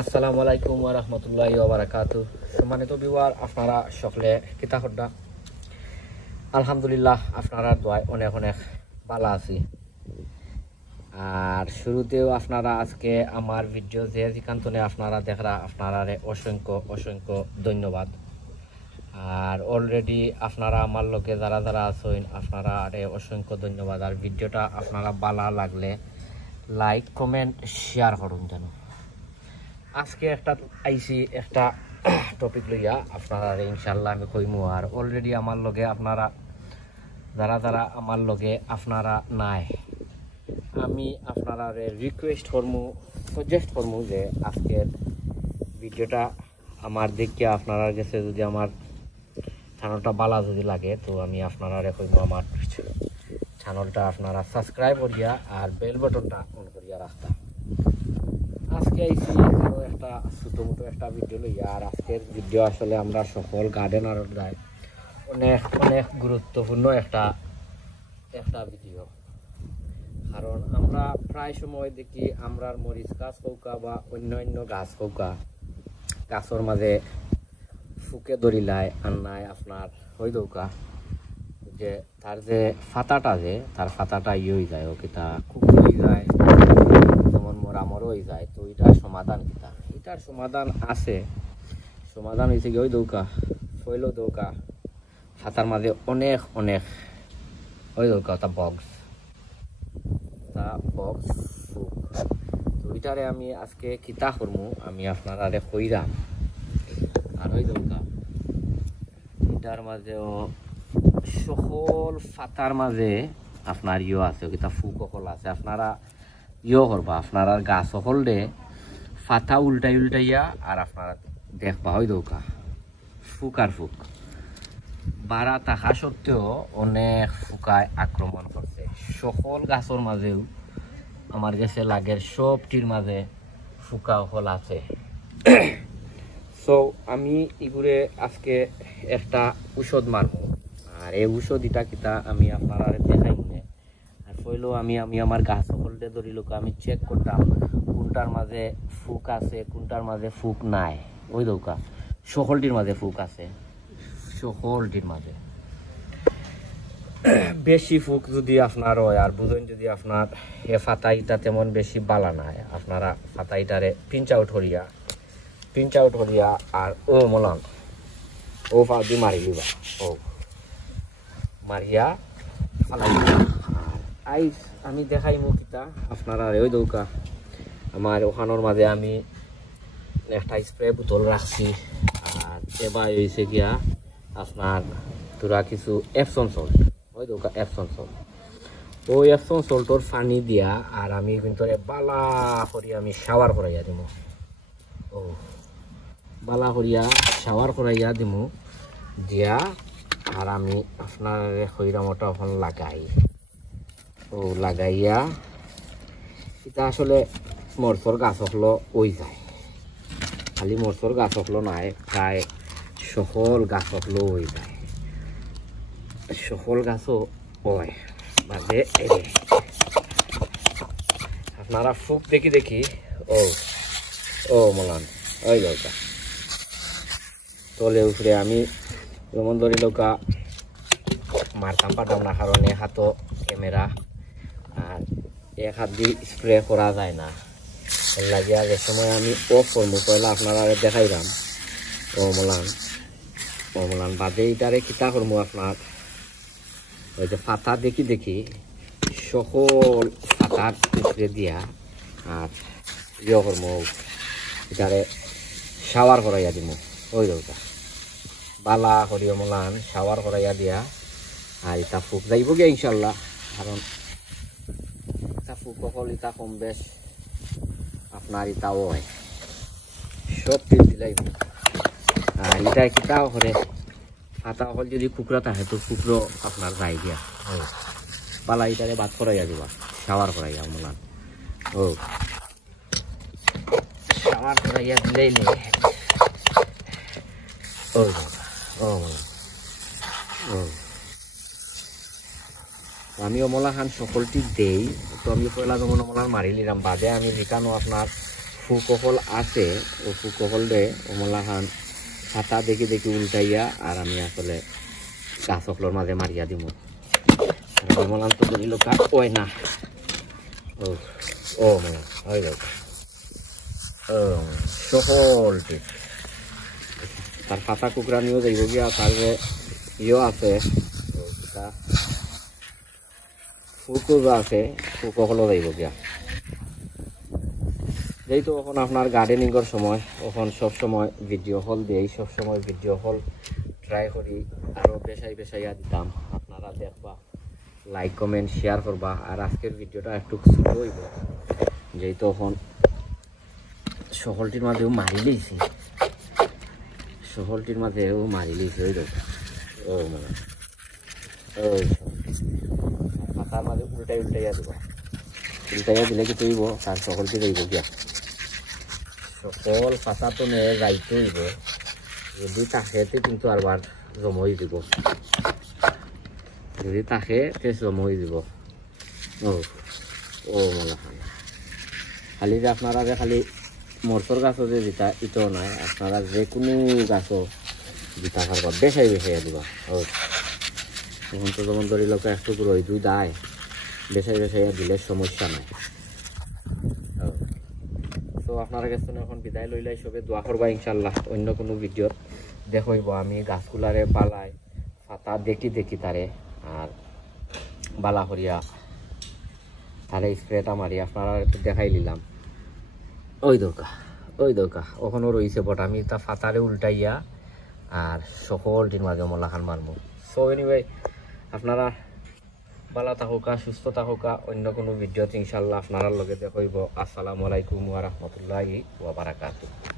আসসালামু আলাইকুম ওয়া রাহমাতুল্লাহি ওয়া বারাকাতুহু। সম্মানিত ভিউয়ার, আপনারা সকলে কিতা করদা? আলহামদুলিল্লাহ, আপনারা দোয়ায় অনেক অনেক ভালো আছি। আর শুরুতেও আপনারা আজকে আমার ভিডিও যে যেখানে আপনারা দেখরা, আপনারা অসংখ্য অসংখ্য ধন্যবাদ। আর অলরেডি আপনারা আমার লোকে যারা যারা আছেন, আপনারা অসংখ্য ধন্যবাদ। আর ভিডিওটা আপনারা ভালো লাগলে লাইক কমেন্ট শেয়ার করুন যেন। আজকে একটা টপিক লইয়া আপনারা ইনশাল্লাহ আমি কইমু। আর অলরেডি আমার লগে আপনারা যারা যারা আমার লগে আপনারা নাই, আমি আপনারা রিকোয়েস্ট করমু, সাজেস্ট করমু যে আজকের ভিডিওটা আমার দেখে আপনারা কাছে যদি আমার চ্যানেলটা ভালো যদি লাগে, তো আমি আপনারা কইমু আমার চ্যানেলটা আপনারা সাবস্ক্রাইব করিয়া আর বেল বাটনটা অন করিয়া রাখতা। আজকে আইসি একটা ছোটো মোটো একটা ভিডিও লইয়া। আর আজকের ভিডিও আসলে আমরা সকল গার্ডেনার যায় অনেক অনেক গুরুত্বপূর্ণ একটা ভিডিও। কারণ আমরা প্রায় সময় দেখি আমরার মরিচ গাছ কৌকা বা অন্যান্য গাছ কৌকা গাছের মাঝে ফুকে ধরিলায় আর নাই আপনার হয়ে দৌকা যে তার যে ফাতাটা তার ফাতাটা হয়ে যায়, ও কিতা খুব হয়ে যায়, যেমন মরামর হয়ে যায়। তো এটার সমাধান কিতা? এটার সমাধান আছে। সমাধান হয়েছে কি ওই দৌকা ফইল দৌকা ফাতার মাঝে অনেক অনেক ওই দৌকা তা বক্স ফুক। তো এটারে আমি আজকে কিতা করমু আমি আপনারা কইরাম। আর ওই দৌকা এটার মাঝেও সকল ফাতার মাঝে আপনার আছে কিতা ফুক সকল আছে। আপনারা করবা, আপনারা গাছ সকল দে ফাতা উল্টাইয়া আর আপনারা দেখবা ওই দৌকা ফুক আর ফুক বাড়া থাকা সত্ত্বেও অনেক ফুকায় আক্রমণ করছে। সকল গাছের মাঝেও আমার কাছে লাগের সবটির মাঝে ফুকা সকল আছে। সো আমি এগুলো আজকে একটা ঔষধ মারবো। আর এই ঔষধ এটা কিতা আমি আপনারা দেখাই মনে। আর পইলেও আমি আমার গাছ সকলতে ধরি লোক আমি চেক করতাম কোনটার মাঝে ফুক আছে কোনটার মাঝে ফুক নাই। ওই দৌকা সকলটির মাঝে ফুক আছে। সকলটির মাঝে বেশি ফুক যদি আপনার হয় আর বুঝেন যদি আপনার এ ফাতাইটা তেমন বেশি বালা নাই, আপনারা ফাতাইটারে পিঞ্চ আউট করিয়া আর ও মলান ও ফাদি মারি দিবা, ও মারিয়া ফালাই দিবা। আইস আমি দেখাই মুখিতা আপনারা ওই দৌকা আমার ওখানোর মাঝে আমি একটা স্প্রে বোতল রাখছি। আর এবার হয়েছে গিয়া আপনার তোরা কিছু এপসন সল্ট, ওই দৌকা এপসন সল্ট, ওই এপসন সল্টর পানি দিয়া আর আমি কিন্তু বালা করি আমি শাওয়ার করাইয়া দিব। ও বালা করিয়া শাওয়ার করাইয়া দিব দিয়া আর আমি আপনার খৈরামটা ওখানে লাগাই। ও লাগাইয়া এটা আসলে মরচর গাছ হলো ওই যায়, খালি মরচর গাছ হলো নাই, প্রায় সকল গাছ হলো ওই যায়। সকল গাছও ওই মাঝে আপনারা ফুক দেখি ও ও মলান ওই দরকার তলে উপরে আমি যেমন ধরি লোকা মারতাম পারতাম না, কারণ এক হাত ক্যামেরা আর এক হাত দিয়ে স্প্রে করা যায় না। এর লাগে আর এ সময় আমি অফ করবো, পয়লা আপনারা দেখাইলাম ও মলান বাদে এটারে কিতা করবো আপনার ওই যে ফাতা দেখি সকল ফাতার স্প্রে দিয়া আর করবো এটারে শাওয়ার করাইয়া দিব। ওই দৌকা বালা করিয়া মলান শাওয়ার করাইয়া দিয়া আর এটা ফুক যাইব গিয়া ইনশাল্লাহ। কারণ এটা ফুক সকল এটা কম বেশ আপনার ইটাও হয় সব তেল দিলাই। আর এটা কিতাও করে ফাতা সকল যদি কুকুরা থাকে তো কুকুরো আপনার যাই গিয়া বালা ইটারে ভাত করাইয়া দিবা শাওয়ার করাইয়া মলান। ও শাওয়ার করাইয়া দিলেই নেই আমি অমলা খান সকলটি দেই। তো আমি পয়লা যেমন অমলার মারি নিলাম বাদে আমি যেখানো আপনার ফুকহল আছে ও ফুকহল দে ওমলাখান পাতা দেখি দেখি উল্টাইয়া আর আমি আসলে গাছ সকলের মাঝে মারিয়া দিব ওমলান তো ধরিল কাজ ওই না ও ও মানে হয়ে যাবে সকলটি তার পাতা কুকরা নিয়েও যাইব গিয়া তার ইয়েও আছে ফুকো আছে ফুকহলও যাইব গিয়া যেহেতু এখন আপনার গার্ডেনিংয়ের সময় এখন সব সময় ভিডিও হল দিই সব সময় ভিডিও হল ট্রাই করি আরও বেশাইয়া দিতাম আপনারা দেখবা লাইক কমেন্ট শেয়ার করবা আর আজকের ভিডিওটা একটু ছোট হইব যেহেতু এখন সকলটির মাঝেও মারি লইছি সকলটির মাঝেও মারি লইছি ওই ও মানে ওই পাতার মাঝে উল্টাইয়া দিবা উল্টাইয়া দিলে কি তৈব তার সকলটি রইব গিয়া সকল পাতা তো নিয়ে যাইতে হইব যদি তাকেতে কিন্তু আরবার জমা দিব যদি তাকে তে জমা দিব ও ও মনে হয় খালি যে আপনারা যে খালি মরচর গাছও যে দিতা ইটাও নাই আপনারা যে কোনো গাছও দিতা পারবা বেশাইয়া দিবা ও তখন তো যেমন ধরি লোক একটু রই দুই দায় বেশাইয়া দিলে সমস্যা নাই তো আপনারা কাছে এখন বিদায় লইলাই সবে দোয়া করবা ইনশাল্লাহ অন্য কোনো ভিডিও দেখইব আমি গাছগুলারে পালাই পাতা দেখি তারে আর বালা করিয়া তারে স্প্রেটা মারি আপনারা একটু দেখাই নিলাম ওই দরকার ওখানেও রয়েছে বট আমি তা ফাতারে উল্টাইয়া আর সকলটির মাঝে মলাখান মারবো সো এনিওয়ে আপনারা ভালো থাকুকা সুস্থ থাকুকা অন্য কোনো ভিডিওতে ইনশাল্লাহ আপনারা লগে দেখইব আসসালামু আলাইকুম ওয়া রাহমাতুল্লাহি ওয়া বারাকাতুহু।